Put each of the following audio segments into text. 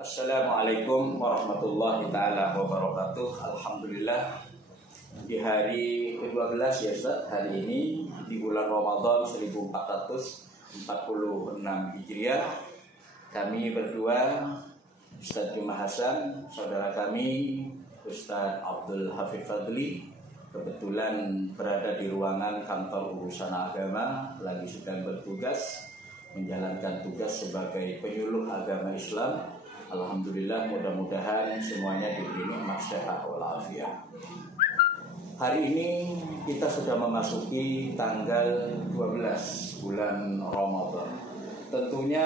Assalamualaikum warahmatullahi ta'ala wabarakatuh. Alhamdulillah, di hari ke-12 ya Ustaz, hari ini di bulan Ramadan 1446 Hijriah, kami berdua, Ustaz Juma Hasan, saudara kami Ustaz Abdul Hafidh Fadli, kebetulan berada di ruangan kantor urusan agama, lagi sedang bertugas menjalankan tugas sebagai penyuluh agama Islam. Alhamdulillah, mudah-mudahan semuanya diberi nikmat sehat walafiat. Hari ini kita sudah memasuki tanggal 12 bulan Ramadan. Tentunya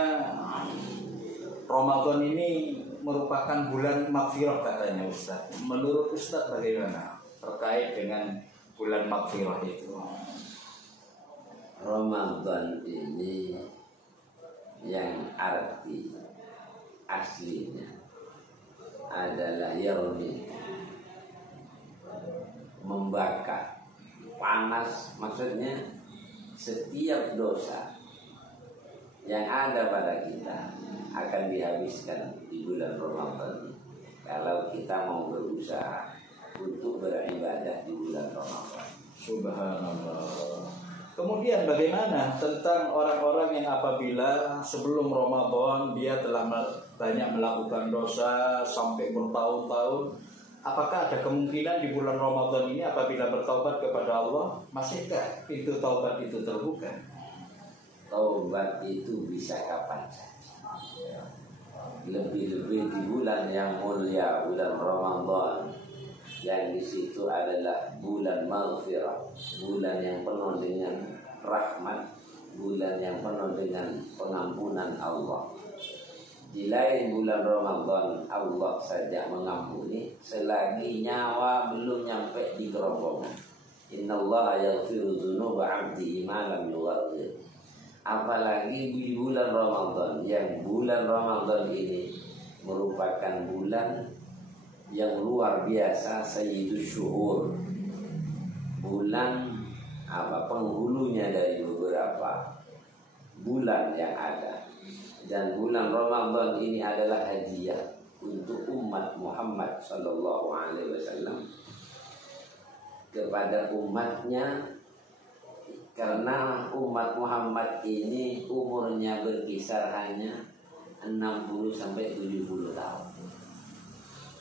Ramadan ini merupakan bulan maghfirah katanya Ustaz. Menurut Ustaz bagaimana terkait dengan bulan maghfirah itu? Ramadan ini yang arti aslinya adalah yaumi, membakar, panas, maksudnya setiap dosa yang ada pada kita akan dihabiskan di bulan Ramadan kalau kita mau berusaha untuk beribadah di bulan Ramadan. Subhanallah. Kemudian bagaimana tentang orang-orang yang apabila sebelum Ramadan dia telah banyak melakukan dosa sampai bertahun-tahun, apakah ada kemungkinan di bulan Ramadan ini apabila bertaubat kepada Allah, masihkah pintu taubat itu terbuka? Taubat itu bisa kapan saja, lebih-lebih di bulan yang mulia, bulan Ramadan, yang di situ adalah bulan maghfirah, bulan yang penuh dengan rahmat, bulan yang penuh dengan pengampunan Allah. Di lain bulan Ramadan Allah saja mengampuni selagi nyawa belum nyampe di kerongkongan. Innallaha yaghfiru dzunuba 'abdihi ma lam yughargir. Apalagi di bulan Ramadan, yang bulan Ramadan ini merupakan bulan yang luar biasa, sayyidus syuhur, bulan penghulunya dari beberapa bulan yang ada. Dan bulan Ramadan ini adalah hadiah untuk umat Muhammad sallallahu alaihi wasallam kepada umatnya, karena umat Muhammad ini umurnya berkisar hanya 60 sampai 70 tahun.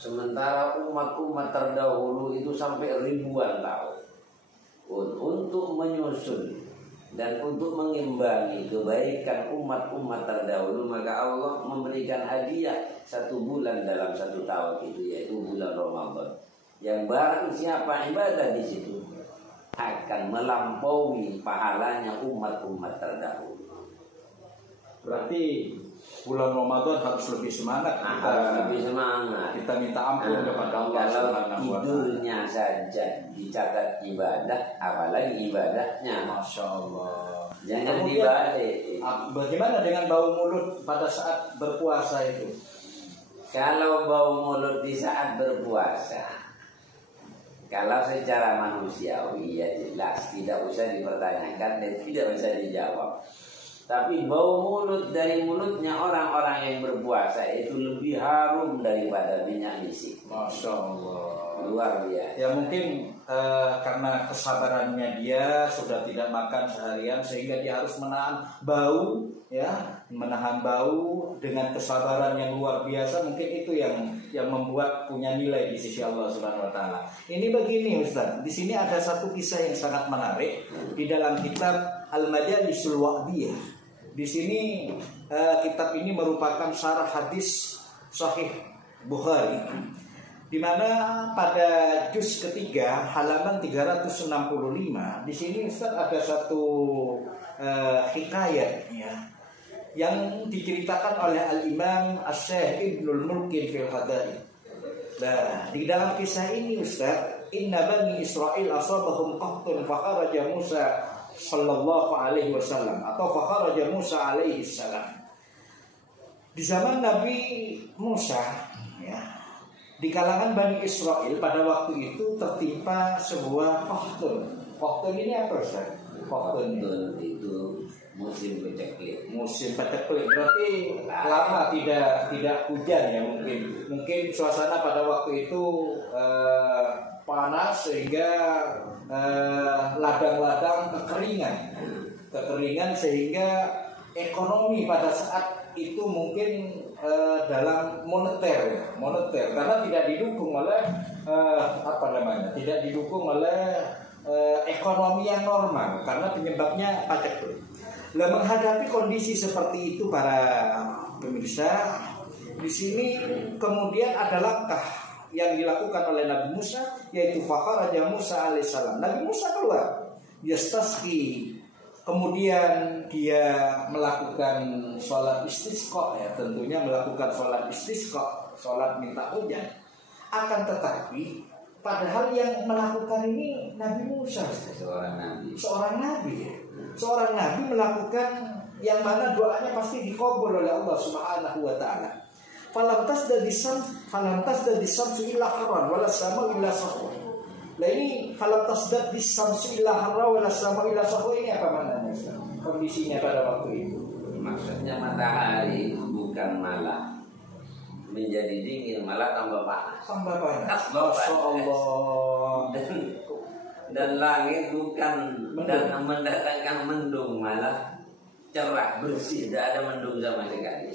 Sementara umat-umat terdahulu itu sampai ribuan tahun. Untuk menyusun dan untuk mengimbangi kebaikan umat-umat terdahulu, maka Allah memberikan hadiah 1 bulan dalam 1 tahun itu, yaitu bulan Ramadan. Yang barang siapa ibadah di situ akan melampaui pahalanya umat-umat terdahulu. Berarti bulan Ramadan harus lebih semangat. Kita minta ampun kepada Allah. Kalau tidurnya saja dicatat ibadah, apalagi ibadahnya. Masya Allah. Jangan dibalik. Bagaimana dengan bau mulut pada saat berpuasa itu? Kalau bau mulut di saat berpuasa, kalau secara manusiawi ya jelas tidak usah dipertanyakan dan tidak usah dijawab. Tapi bau mulut dari mulutnya orang-orang yang berpuasa itu lebih harum daripada minyak misik. Masya Allah. Luar biasa. Ya mungkin karena kesabarannya dia sudah tidak makan seharian sehingga dia harus menahan bau, ya, menahan bau dengan kesabaran yang luar biasa. Mungkin itu yang membuat punya nilai di sisi Allah Subhanahu Wa Taala. Ini begini Ustaz, di sini ada satu kisah yang sangat menarik di dalam kitab Al-Majalisul Wa'diyah. Di sini kitab ini merupakan syarah hadis Sahih Bukhari, di mana pada juz ketiga halaman 365 di sini Ustaz ada satu hikayat ya, yang diceritakan oleh Al-Imam Asy-Syaikh Ibnul Mulkin fil Hadaid. Nah, di dalam kisah ini Ustaz, inna bani Israil asabahum qahtun fa kharaja Musa sallallahu alaihi wasallam atau fa kharaja Musa alaihi salam. Di zaman Nabi Musa ya, di kalangan Bani Israel pada waktu itu tertimpa sebuah qahtun. Qahtun ini apa Ustaz? Qahtun itu musim paceklik. Musim paceklik berarti lama tidak hujan ya, mungkin suasana pada waktu itu panas sehingga ladang-ladang kekeringan sehingga ekonomi pada saat itu mungkin dalam moneter karena tidak didukung oleh tidak didukung oleh ekonomi yang normal karena penyebabnya paceklik. Menghadapi kondisi seperti itu para pemirsa, di sini kemudian ada langkah yang dilakukan oleh Nabi Musa, yaitu fakharaja Musa alaihissalam. Nabi Musa keluar, yastasqi. Kemudian dia melakukan sholat istisqa, ya tentunya melakukan sholat istisqa, sholat minta hujan. Akan tetapi padahal yang melakukan ini Nabi Musa, seorang nabi melakukan yang mana doanya pasti dikabul oleh Allah Subhanahu wa taala. Falam tasdadi samsu illa harran wala sama illa sahwa. Nah ini falam tasdadi samsu illa harran wala sama illa sahwa ini apa maknanya? Kondisinya pada waktu itu. Maksudnya matahari bukan malah menjadi dingin, malah tambah panas. Masya Allah. Dan langit bukan mendatangkan mendung, malah cerah bersih, tidak ada mendung sama sekali.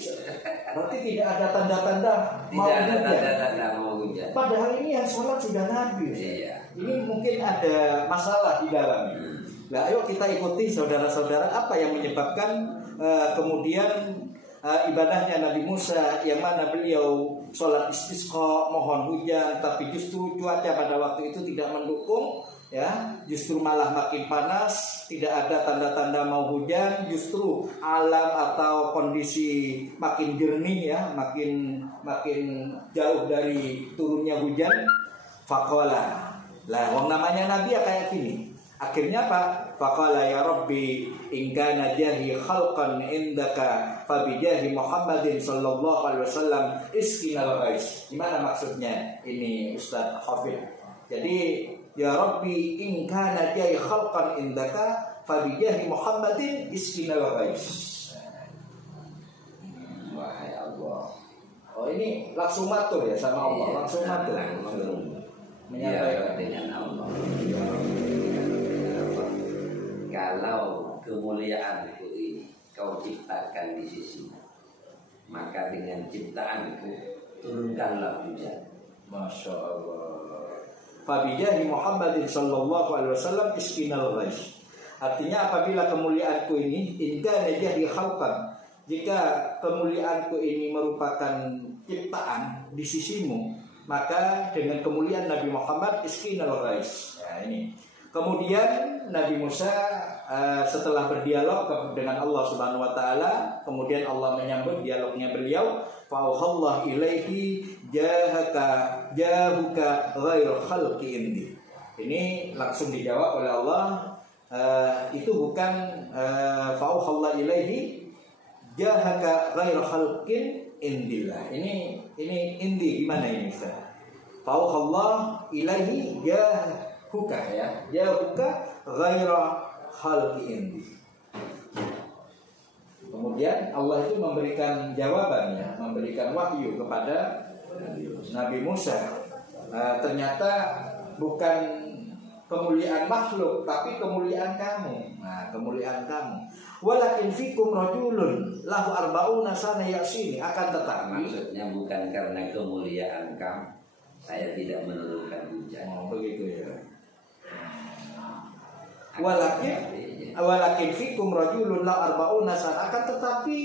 Berarti tidak ada tanda-tanda mau hujan. Padahal ini yang sholat sudah Nabi. Iya. Ini mungkin ada masalah di dalamnya. Nah, ayo kita ikuti saudara-saudara apa yang menyebabkan kemudian ibadahnya Nabi Musa yang mana beliau sholat istisqa mohon hujan, tapi justru cuaca pada waktu itu tidak mendukung, ya justru malah makin panas, tidak ada tanda-tanda mau hujan, justru alam atau kondisi makin jernih, ya makin jauh dari turunnya hujan. Faqala, lah wong namanya Nabi ya kayak gini. Akhirnya Pak, faqala ya Rabbi in kana jahi khalqan indaka fa bi jahi Muhammadin sallallahu alaihi wasallam isqinal ghais. Gimana maksudnya ini Ustaz Hafid? Jadi ya Rabbi in kana jahi khalqan indaka fa bi jahi Muhammadin isqinal ghais. Wahai Allah. Oh ini langsung matur ya sama Allah, langsung matur. Menyampaikan dengan Allah. Kalau kemuliaanku ini kau ciptakan di sisimu, maka dengan ciptaanku turunkanlah hujan. Masya Allah. Fabijahi Muhammadin sallallahu alaihi wasallam isqinal ghais. Artinya apabila kemuliaanku ini inka najah di khalqan, jika kemuliaanku ini merupakan ciptaan di sisimu, maka dengan kemuliaan Nabi Muhammad isqinal ghais. Nah ini. Kemudian Nabi Musa setelah berdialog dengan Allah Subhanahu wa taala, kemudian Allah menyambut dialognya beliau, fa'auhallahu ilaihi jahuka ghairu khalqi indi. Ini langsung dijawab oleh Allah, itu bukan fa'auhallahu ilaihi jahaka ghairu khalqin indillah. Ini indi gimana ini Ustaz? Fa'auhallahu ilaihi jahuka, ya jahuka ghaira khalqi indi. Kemudian Allah itu memberikan jawabannya, memberikan wahyu kepada Nabi Musa. Ternyata bukan kemuliaan makhluk, tapi kemuliaan kamu. Nah, kemuliaan kamu. Walakin fikum rajulun lahu arba'una sana yasini. Akan tetapi maksudnya bukan karena kemuliaan kamu saya tidak menurunkan hujan. Oh, begitu ya. Walakin fikum rajulun la arba'una sana. Akan tetapi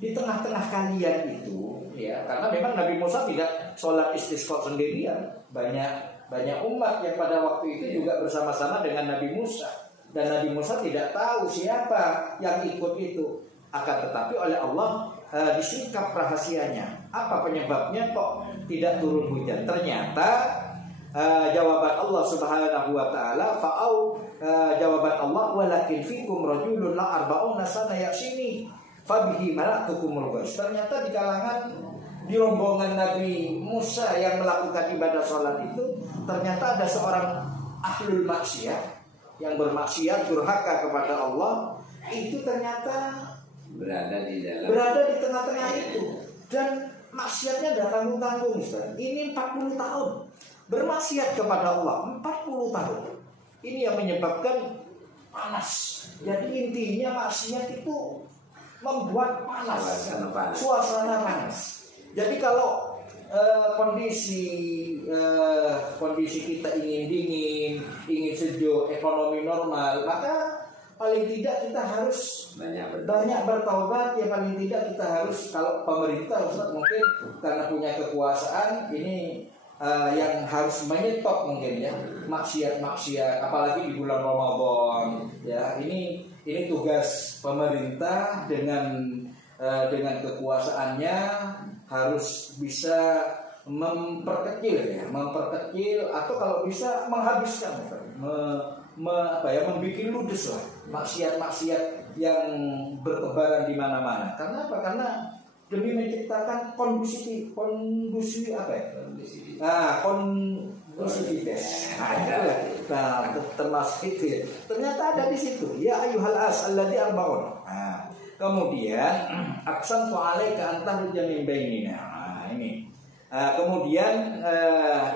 di tengah-tengah kalian itu, ya, karena memang Nabi Musa tidak sholat istisqa sendirian. Banyak umat yang pada waktu itu juga bersama-sama dengan Nabi Musa, dan Nabi Musa tidak tahu siapa yang ikut itu. Akan tetapi oleh Allah disingkap rahasianya. Apa penyebabnya kok tidak turun hujan? Ternyata jawaban Allah Subhanahu wa taala jawaban Allah walakin fikum rajulun la arba'una sana yasini fabihi malatukumul ghais. Ternyata di kalangan di rombongan Nabi Musa yang melakukan ibadah sholat itu ternyata ada seorang ahlul maksiat yang bermaksiat durhaka kepada Allah, itu ternyata berada di tengah-tengah itu, dan maksiatnya nggak tanggung-tanggung. Ini 40 tahun bermaksiat kepada Allah, 40 tahun. Ini yang menyebabkan panas. Jadi intinya maksiat itu membuat panas, suasana panas. Jadi kalau kondisi kita ingin dingin, ingin sejuk, ekonomi normal, maka paling tidak kita harus banyak bertaubat. Ya paling tidak kita harus, kalau pemerintah Ustaz mungkin karena punya kekuasaan ini yang harus menyetop mungkin ya maksiat, apalagi di bulan Ramadan ya. Ini tugas pemerintah dengan kekuasaannya harus bisa memperkecil atau kalau bisa menghabiskan, membuat ludes lah maksiat yang bertebaran di mana-mana. Karena apa? Karena demi menciptakan kondusivitas. Nah, termasuk itu ya. Ternyata ada di situ. Ya ayyuhal as alladzi arbaun. Nah, kemudian aqsamtu 'alaika an tahruja min bainina. Nah, ini. Kemudian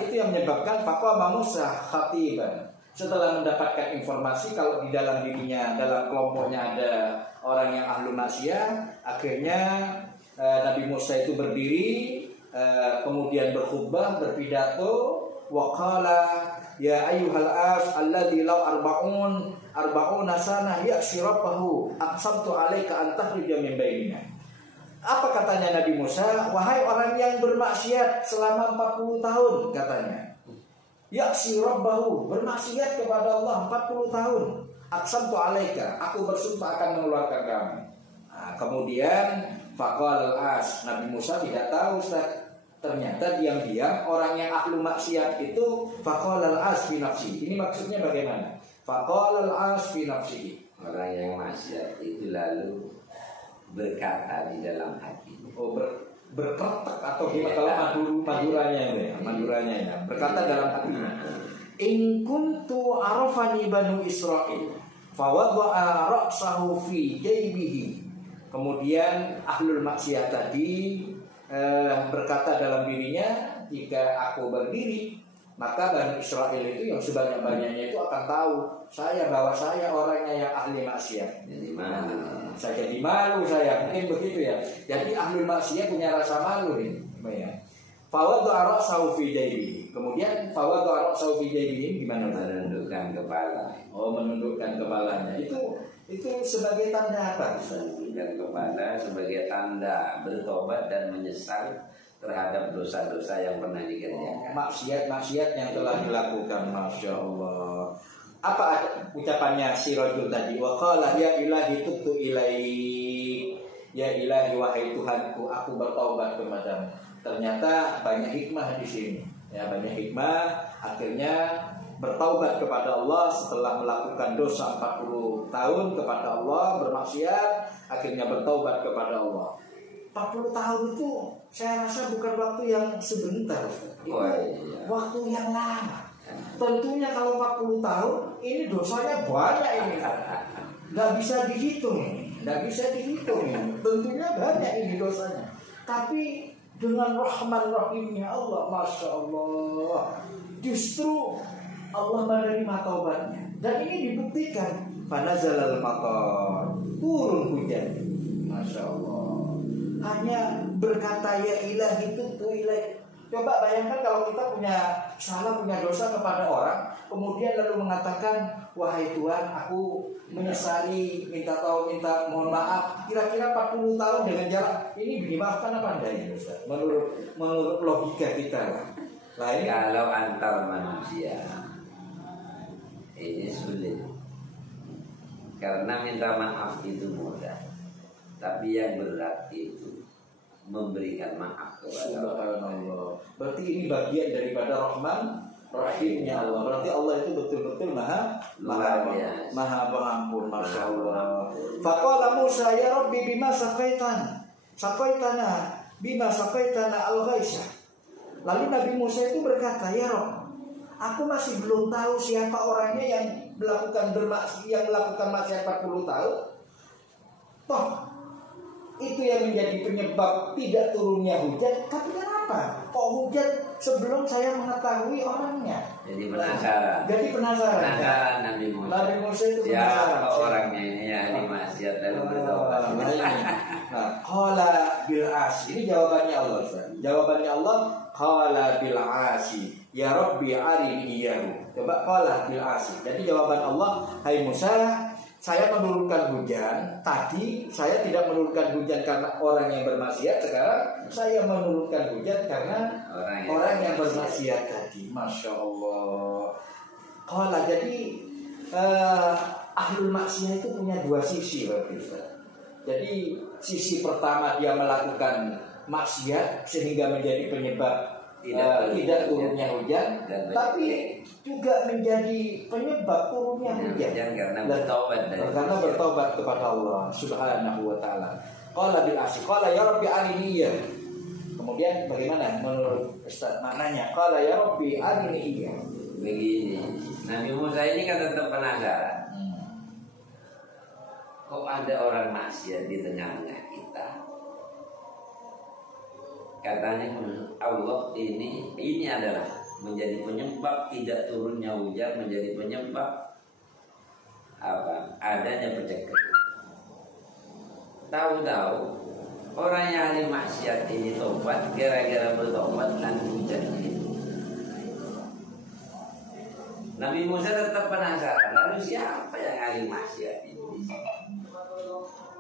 itu yang menyebabkan faqama Musa khatiban. Setelah mendapatkan informasi kalau di dalam dirinya, dalam kelompoknya ada orang yang ahlu maksiat, akhirnya Nabi Musa itu berdiri, kemudian berkhutbah, berpidato, waqala ya ayyuhal as alladzi law arba'una sanah ya'si rabbahu aqsamtu 'alaika an takhruja min bainina. Apa katanya Nabi Musa? Wahai orang yang bermaksiat selama 40 tahun katanya. Ya'si rabbahu, bermaksiat kepada Allah 40 tahun. Aqsamtu 'alaika, aku bersumpah akan mengeluarkan kamu. Nah, kemudian faqal as, Nabi Musa tidak tahu Ustaz. Ternyata diam-diam orang yang ahlu maksiat itu faqal as fi nafsi. Ini maksudnya bagaimana? Faqal as fi nafsi. Orang yang maksiat itu lalu berkata di dalam hati. Oh, berketak atau gimana kalau maduranya ya. Berkata dalam hatinya. In kuntu arafani banu Israil fawadha'a ra'sahu fi jaybihi. Kemudian ahlul maksiat tadi berkata dalam dirinya, jika aku berdiri maka Bani Israel itu yang sebanyak-banyaknya itu akan tahu bahwa saya orangnya yang ahli maksiat. Jadi malu. Saya jadi malu mungkin begitu ya. Jadi ahli maksiat punya rasa malu ini. Fawadha'a ra'sahu fi jaybihi. Kemudian fawadha'a ra'sahu fi jaybihi gimana? Menundukkan kepala. Oh, menundukkan kepalanya. Itu sebagai tanda apa? Menundukkan kepala sebagai tanda bertobat dan menyesal terhadap dosa-dosa yang pernah dikerjakan. Maksiat yang telah dilakukan. Masya Allah. Apa ucapannya si rajul tadi? Wa qala ya ilahi tubtu ilaik. Ya ilahi wahai Tuhanku, aku bertaubat kepadamu. Ternyata banyak hikmah di sini. Ya, banyak hikmah. Akhirnya bertaubat kepada Allah setelah melakukan dosa 40 tahun kepada Allah, bermaksiat, akhirnya bertaubat kepada Allah. 40 tahun itu saya rasa bukan waktu yang sebentar. Itu waktu yang lama. Tentunya kalau 40 tahun ini dosanya banyak ini. Nggak bisa dihitung ini. Tentunya banyak ini dosanya. Tapi dengan rahman rahimnya Allah, Masya Allah, justru Allah menerima taubatnya. Dan ini dibuktikan fanazalal matar, turun hujan. Masya Allah. Hanya berkata ya ilahi tubtu ilaik. Coba bayangkan kalau kita punya salah, punya dosa kepada orang, kemudian lalu mengatakan wahai Tuhan, aku menyesali, minta mohon maaf. Kira-kira 40 tahun dengan jarak ini dimaafkan apa enggak ya Ustaz? Menurut logika kita lah. Nah, ini kalau antar manusia ini sulit, karena minta maaf itu mudah, tapi yang berat itu memberikan maaf kepada Allah. Berarti ini bagian daripada rahman rahimnya Allah. Berarti Allah itu betul-betul maha pengampun. Masya Allah. Faqala Musa ya Rabbi bima saqaitana bima saqaitana al-ghaisah. Lalu Nabi Musa itu berkata, ya Rabb, aku masih belum tahu siapa orangnya yang melakukan maksiat 40 tahun. Toh itu yang menjadi penyebab tidak turunnya hujan. Tapi kenapa? Kok hujan sebelum saya mengetahui orangnya? Jadi penasaran. Penasaran Nabi Musa. Nabi Musa itu penasaran. Siapa orangnya ini ahli maksiat lalu bertobat. Nah, qala bil as. Ini jawabannya Allah, Ustaz. Jawabannya Allah, qala bil asi. Ya Rabbi arini iyahu. Coba qala bil asi. Jadi jawaban Allah, hai Musa, saya menurunkan hujan. Tadi saya tidak menurunkan hujan karena orang yang bermaksiat. Sekarang saya menurunkan hujan karena orang yang bermaksiat tadi. Masya Allah. Qala, jadi ahlul maksiat itu punya dua sisi, Jadi sisi pertama dia melakukan maksiat sehingga menjadi penyebab tidak turunnya hujan, tapi juga menjadi penyebab turunnya hujan karena bertobat kepada Allah Subhanahu wa taala. Qala bil asi, qala ya Rabbi arini. Kemudian bagaimana menurut Ustaz maknanya? Qala ya Rabbi arini. Begini, Nabi Musa ini kan tetap penasaran. Kok ada orang maksiat di tengah-tengah kita? Katanya Allah ini adalah menjadi penyebab tidak turunnya hujan, menjadi penyebab adanya pencekik. Tahu-tahu orang yang ahli maksiat ini tobat, gara-gara bertobat dan hujan ini. Nabi Musa tetap penasaran, lalu siapa yang ahli maksiat ini?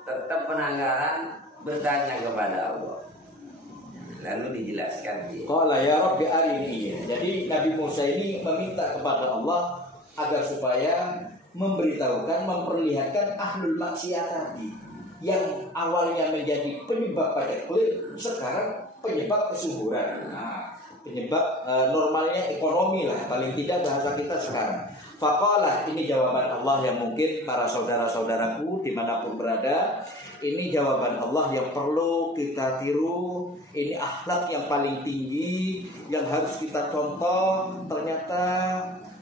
Tetap penasaran, bertanya kepada Allah. Lalu dijelaskan dia. Qala ya Rabbi arini. Jadi Nabi Musa ini meminta kepada Allah agar supaya memberitahukan, memperlihatkan ahlul maksiat tadi yang awalnya menjadi penyebab pada kulit, sekarang penyebab kesuburan. Penyebab normalnya ekonomi lah, paling tidak bahasa kita sekarang. Faqala, ini jawaban Allah yang mungkin para saudara-saudaraku dimanapun berada, ini jawaban Allah yang perlu kita tiru. Ini akhlak yang paling tinggi yang harus kita contoh. Ternyata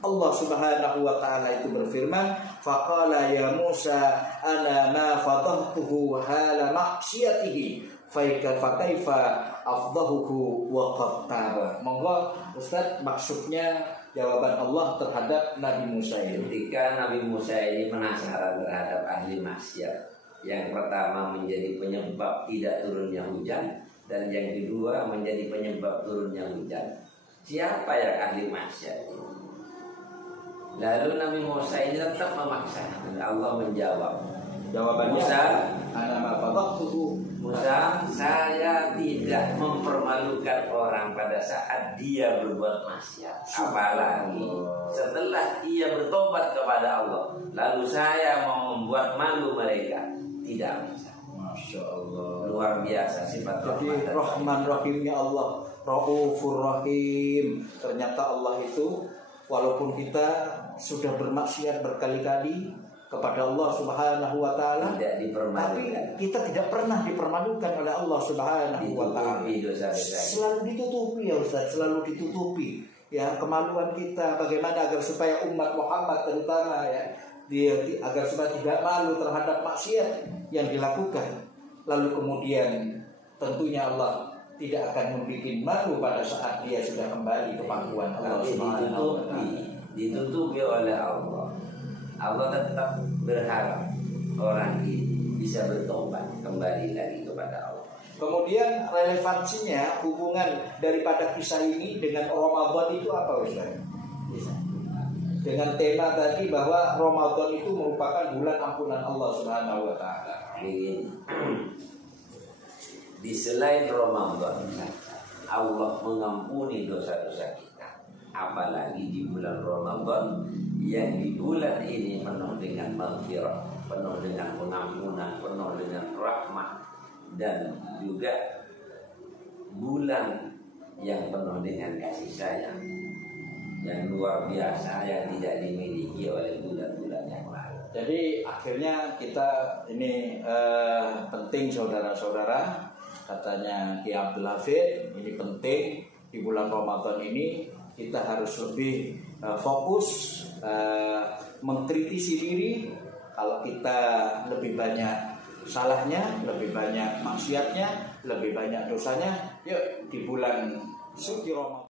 Allah Subhanahu wa taala itu berfirman, faqala ya Musa ana ma fatahtuhu hala maksiyatihi fakaifa afdahuhu wa qattaba. Monggo Ustaz, maksudnya jawaban Allah terhadap Nabi Musa ini. Ketika Nabi Musa ini penasaran terhadap ahli maksiat, yang pertama menjadi penyebab tidak turunnya hujan, dan yang kedua menjadi penyebab turunnya hujan. Siapa yang ahli maksiat ini? Lalu Nabi Musa ini tetap memaksa. Allah menjawab. Jawabannya, Musa, saya tidak mempermalukan orang pada saat dia berbuat maksiat. Apalagi setelah ia bertobat kepada Allah, lalu saya mau membuat malu mereka. Tidak bisa. Masya Allah. Luar biasa sifat Jadi Rahman Rahimnya Allah, Raufur Rahim. Ternyata Allah itu walaupun kita sudah bermaksiat berkali-kali kepada Allah Subhanahu wa taala, tapi kita tidak pernah dipermalukan oleh Allah Subhanahu wa taala. Selalu ditutupi ya Ustaz, selalu ditutupi ya kemaluan kita. Bagaimana agar supaya umat Muhammad terutama ya, dia agar supaya tidak malu terhadap maksiat yang dilakukan. Lalu kemudian tentunya Allah tidak akan membuat malu pada saat dia sudah kembali ke pangkuan Allah Subhanahu wa taala. Ditutupi oleh Allah. Allah tetap berharap orang ini bisa bertobat kembali lagi kepada Allah. Kemudian relevansinya, hubungan daripada kisah ini dengan Ramadan itu apa Ustaz? Dengan tema tadi bahwa Ramadan itu merupakan bulan ampunan Allah Subhanahu wa taala. Di selain Ramadan, Allah mengampuni dosa-dosa kita. Apalagi di bulan Ramadan, yang di bulan ini penuh dengan maghfirah, penuh dengan pengampunan, penuh dengan rahmat, dan juga bulan yang penuh dengan kasih sayang yang luar biasa yang tidak dimiliki oleh bulan-bulan yang lain. Jadi akhirnya kita ini penting saudara-saudara, katanya Ki Abdul Hafid, ini penting di bulan Ramadan ini kita harus lebih fokus mengkritisi diri. Kalau kita lebih banyak salahnya, lebih banyak maksiatnya, lebih banyak dosanya. Yuk di bulan suci Ramadan